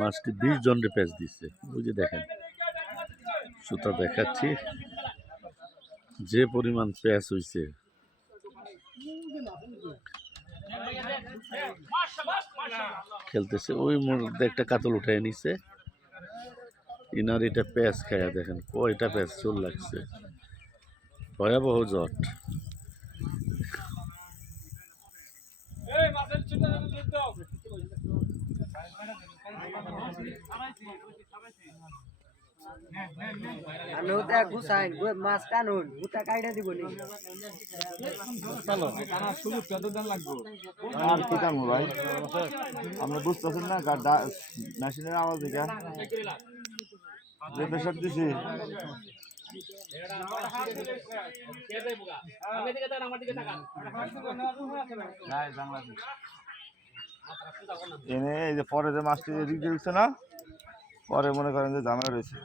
মাছটি 20 জনের প্যাঁচ দিচ্ছে। ওই যে দেখেন, সুতা দেখাচ্ছি, যে পরিমাণ প্যাঁচ হইছে। খেলতেছে, ওই মধ্যে একটা কাতল উঠায় নিছে। ইনার এটা প্যাঁচ খায়া দেখেন কয়টা প্যাঁচ চোর লাগছে, ভয়াবহ জট। আমি ওটা গুছাই মাছ টানুন ওটা কাইটা দিব নি চলো টানা শুরু কত দাম লাগবে আর কি কাম ভাই আমরা বুঝতেছেন না মেশিনের আওয়াজ দিকে যে প্রেশার দিছি এনে এই যে পরে যে মাছটি এদিক দিয়ে ঢুকছে না, পরে মনে করেন যে ঝামেলা রয়েছে।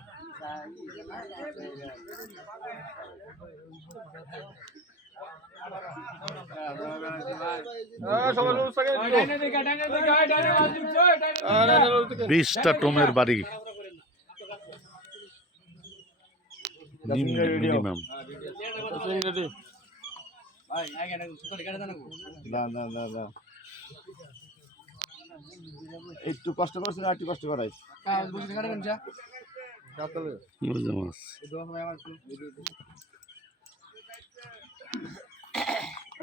বিশটা টমের বাড়ি মিনিমাম। একটু কষ্ট করছি না, একটু কষ্ট করাই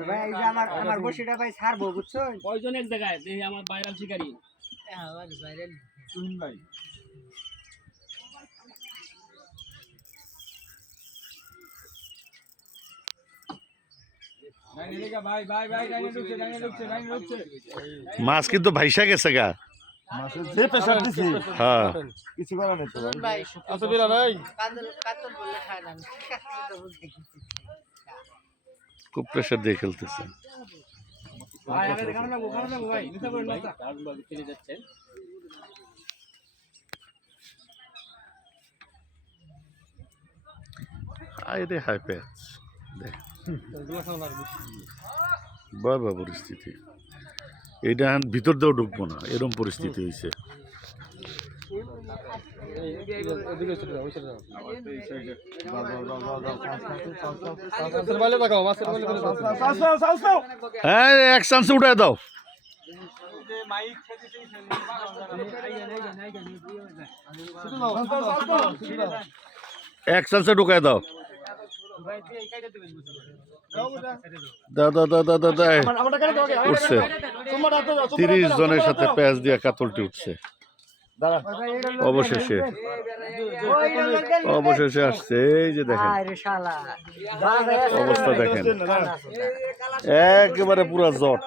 ভাই এই যে আমার বসিটা ভাই ছাড়বো বুঝছো কয়জন এক জায়গায় দেখি আমার ভাইরাল শিকারী ভাইরাল তুহিন ভাই মাছ কিন্তু ভাইসা গেছে গা। যে প্রেশার দিছি হ্যাঁ, কিছু করার নেই তো ভাই। খুব প্রেশার দিয়ে খেলতেছে। হায় রে হায় প্যাচ, দেখ ভয়াবহ পরিস্থিতি। এইটা ভিতর দিয়েও ঢুকবো না, এরকম পরিস্থিতি হয়েছে। হ্যাঁ, এক চান্সে উঠায় দাও। এক চান্সে ঢুকায় দাও। উঠছে 30 জনের সাথে প্যাঁচ দিয়ে কাতলটি উঠছে। অবশেষে আসছে। এই যে দেখেন অবস্থা, দেখেন একেবারে পুরা জট।